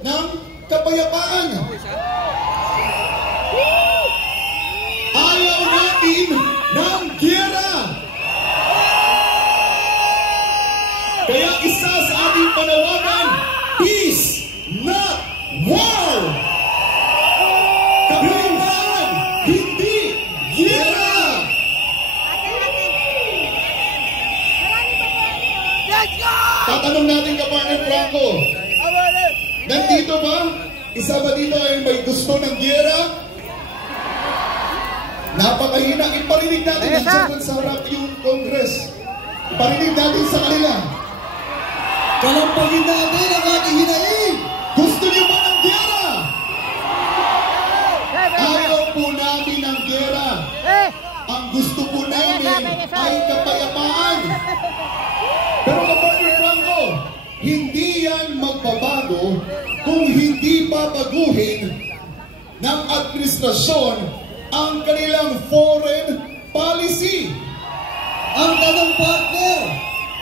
ng kapayapaan. Ayaw natin ng giyera. Kaya isa sa ating panawagan, peace, not war. Kapayapaan, hindi giyera. Tatanong natin ka, Partner Franco, nandito ba? Isa ba dito ay may gusto ng giyera? Napakahina. Iparinig natin nandiyan sa harap yung Congress. Iparinig natin sa kanila. Kalampagin natin ang ating hinaing. Gusto niyo ba ng giyera? Ayaw po namin ng giyera. Ang gusto po namin ay kapayapaan. Pero Kapatid Franco, hindi yan magbabago kung hindi babaguhin ng administrasyon ang kanilang foreign policy. Ang tanong, partner,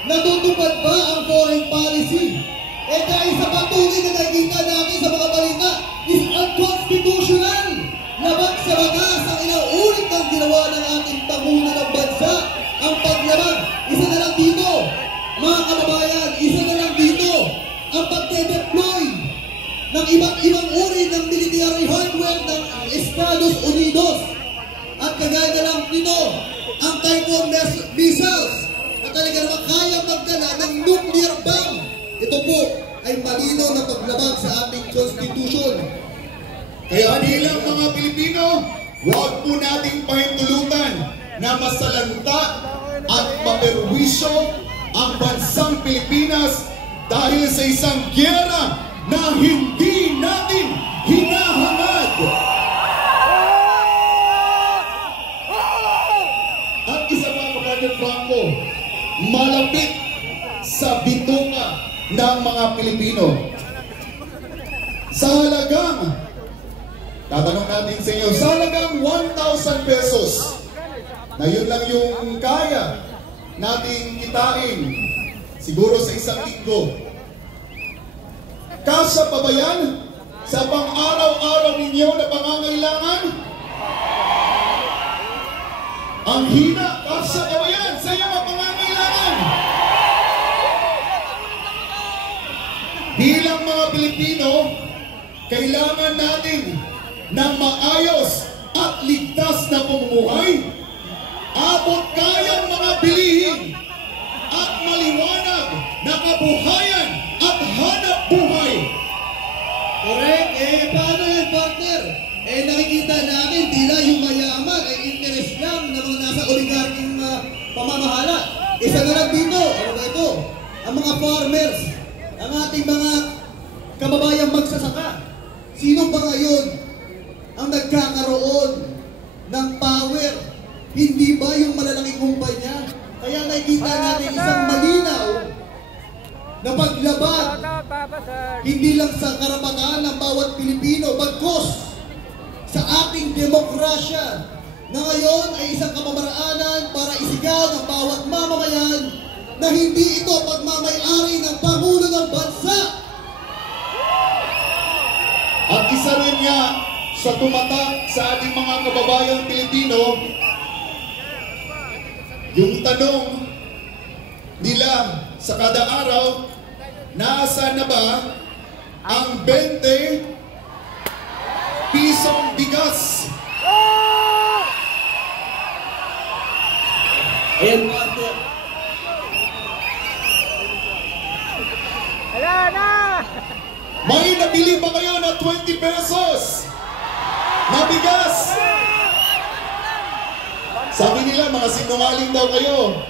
natutupad ba ang foreign policy? Dahil sa patuloy na nakikita natin sa mga balita is unconstitutional. Labag sa batas ang ilang ulit ng ginawa ng ating Pangulo ng Bansa. Ang paglabag, isa na lang dito. Mga kababayan, isa na lang dito ang pagde-deploy ng iba't ibang uri ng military hardware ng Estados Unidos. At kagaya na lang dito, ang Typhoon missiles na talaga naman kaya magdala ng nuclear bomb. Ito po ay malinaw na paglabag sa ating Constitution. Kaya bilang mga Pilipino, huwag po nating pahintulutan na masalanta at maperwisyo ang bansang Pilipinas dahil sa isang giyera na hindi natin hinahangad. At isa pa, Kapatid Franco, malapit sa bituka ng mga Pilipino. Sa halagang, tatanong natin sa inyo, sa halagang 1,000 pesos, na yun lang yung kaya nating kitain siguro sa isang linggo. Kasya pa ba yan sa pang-araw-araw ninyo na pangangailangan? Ang hina, kasya pa ba yan sa iyong mga pangangailangan? Bilang mga Pilipino, kailangan natin ng maayos at ligtas na pamumuhay. Abot kayang mga bilihin at maliwanag na kabuhayan at hanap buhay. Correct. Paano yan, partner? Nakikita natin tila yung mayaman ay interest lang ng mga nasa oligarking pamamahala. Isa na lang dito, ano ba ito? Ang mga farmers, ang ating mga kababayang magsasaka. Sino ba ngayon ang nagkakaroon ng power? Hindi ba yung malalaking kumpanya? Kaya nakikita natin isang malinaw na paglabag hindi lang sa karapatan ng bawat Pilipino, bagkus sa ating demokrasya na ngayon ay isang kamamaraanan para isigaw ng bawat mamamayan na hindi ito pagmamay-ari ng Pangulo ng Bansa. At isa rin nga sa tumatak sa ating mga kababayang Pilipino, yung tanong nila sa kada araw, nasa na ba ang 20 pisong bigas? Ayan, partner. Wala na! May nabili ba kayo na 20 pesos na bigas? Sabi nila, mga sinungaling daw kayo.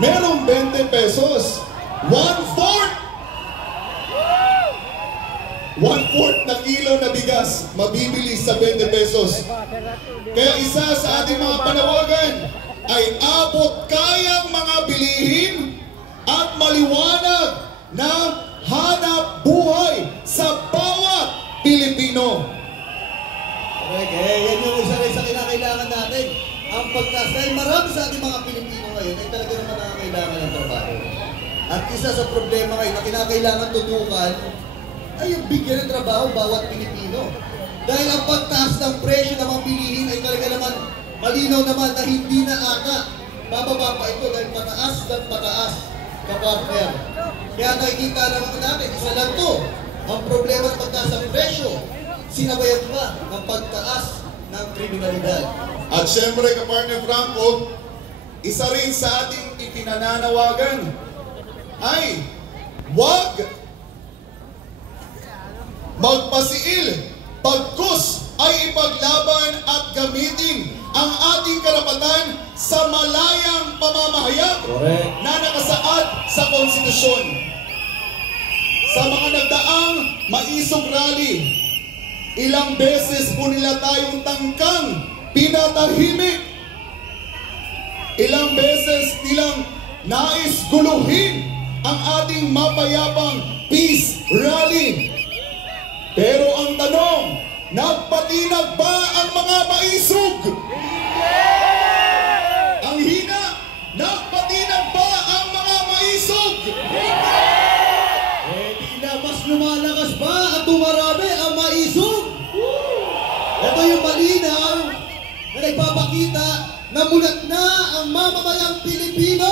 Merong 20 pesos. 1/4 na kilo na bigas mabibili sa 20 pesos. Kaya isa sa ating mga panawagan ay abot kayang mga bilihin at maliwanag na hanap buhay sa bawat Pilipino. Correct. Yan yung isa rin sa kinakailangan natin. Ang pagtas, dahil marami sa ating mga Pilipino ngayon ay talaga naman nakakailangan ng trabaho. At isa sa problema ngayon na kinakailangan tutukan ay yung bigyan ng trabaho bawat Pilipino. Dahil ang pagtaas ng presyo ng mga bilihin ay talaga naman malinaw naman na hindi na ata bababa pa ito dahil pataas at pataas, kapartner. Kaya nakikita naman natin, isa lang to, ang problema ng pagtaas ng presyo, sinabayan pa ng pagtaas ng kriminalidad. At syempre, kapartner Franco, isa rin sa ating ipinananawagan ay huwag magpasiil, bagkus ay ipaglaban at gamitin ang ating karapatan sa malayang pamamahayag na nakasaad sa konstitusyon. Sa mga nagdaang maisog rally, ilang beses po nila tayong tangkang pinatahimik. Ilang beses nilang nais guluhin ang ating mapayapang peace rally. Pero ang tanong, nagpatinag ba ang mga maisog? Ang hina, nagpatinag ba ang mga maisog? Di na mas lumalakas ba at tumarami ang maisog? Ito yung malinaw na nagpapakita na mulat na ang mamamayang Pilipino.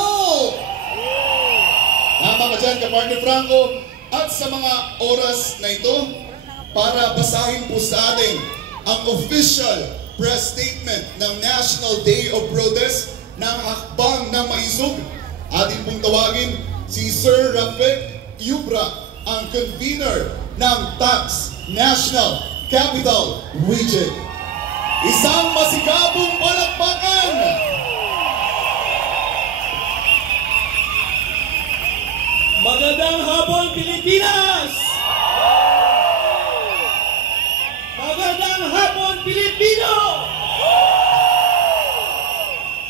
Tama ka dyan, kapartner Franco. At sa mga oras na ito, para basahin po sa atin ang official press statement ng National Day of Protest ng Hakbang ng Maisog, atin pong tawagin si Sir Rafiq Yubra, ang convener ng TAX National Capital Region. Isang masigabong palakpakan! Magandang hapon, Pilipinas! Magandang hapon, Pilipino!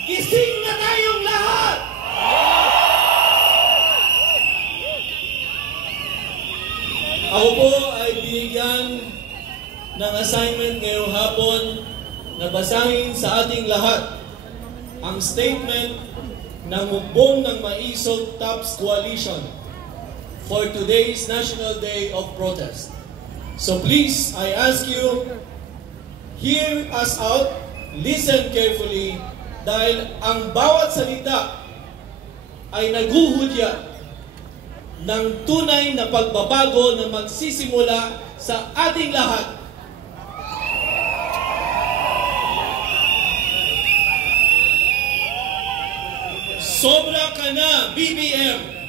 Gising na tayong lahat! Ako po ay binigyan ng assignment ngayong hapon na basahin sa ating lahat ang statement ng hukbong ng Maisog TAPS Coalition for today's National Day of Protest. So please, I ask you, hear us out, listen carefully, dahil ang bawat salita ay naghuhudya ng tunay na pagbabago na magsisimula sa ating lahat. Sobra ka na, BBM!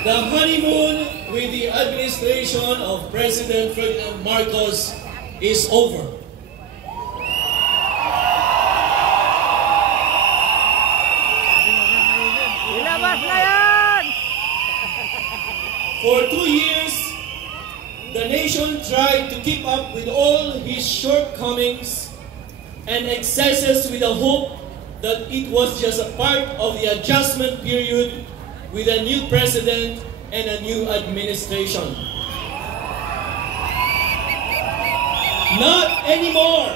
The honeymoon with the administration of President Ferdinand Marcos is over. Ilabas na yan! For 2 years, the nation tried to keep up with all his shortcomings and excesses with the hope that it was just a part of the adjustment period with a new president and a new administration. Not anymore.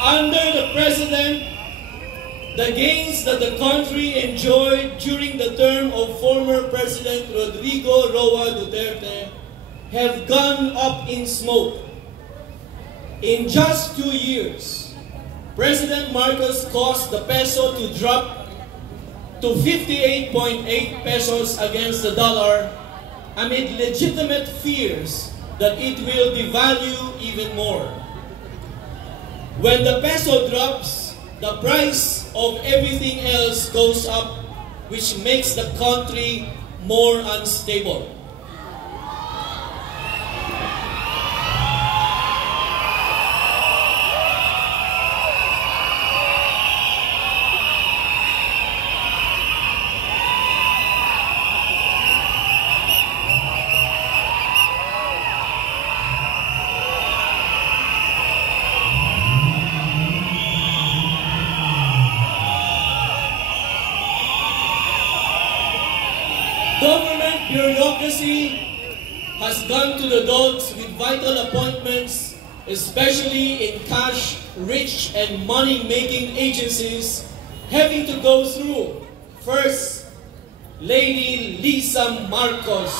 Under the president, the gains that the country enjoyed during the term of former President Rodrigo Roa Duterte have gone up in smoke. In just 2 years, President Marcos caused the peso to drop to 58.8 pesos against the dollar amid legitimate fears that it will devalue even more. When the peso drops, the price of everything else goes up, which makes the country more unstable. Government bureaucracy has gone to the dogs with vital appointments, especially in cash-rich and money-making agencies, having to go through, first, Lady Lisa Marcos.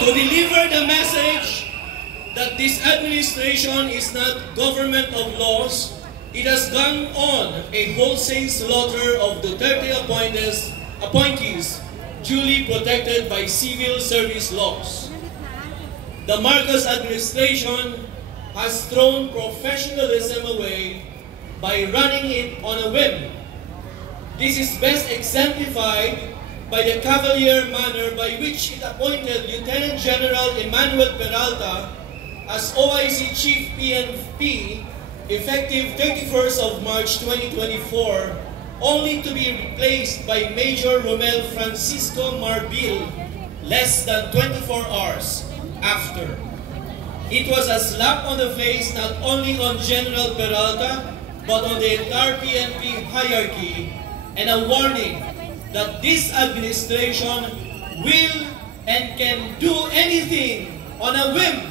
To deliver the message that this administration is not government of laws, it has gone on a wholesale slaughter of Duterte appointees duly protected by civil service laws. The Marcos administration has thrown professionalism away by running it on a whim. This is best exemplified by the cavalier manner by which it appointed Lieutenant General Emmanuel Peralta as OIC Chief PNP effective 31st of March 2024, only to be replaced by Major Romel Francisco Marbil less than 24 hours after. It was a slap on the face not only on General Peralta but on the entire PNP hierarchy, and a warning that this administration will and can do anything on a whim.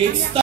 It started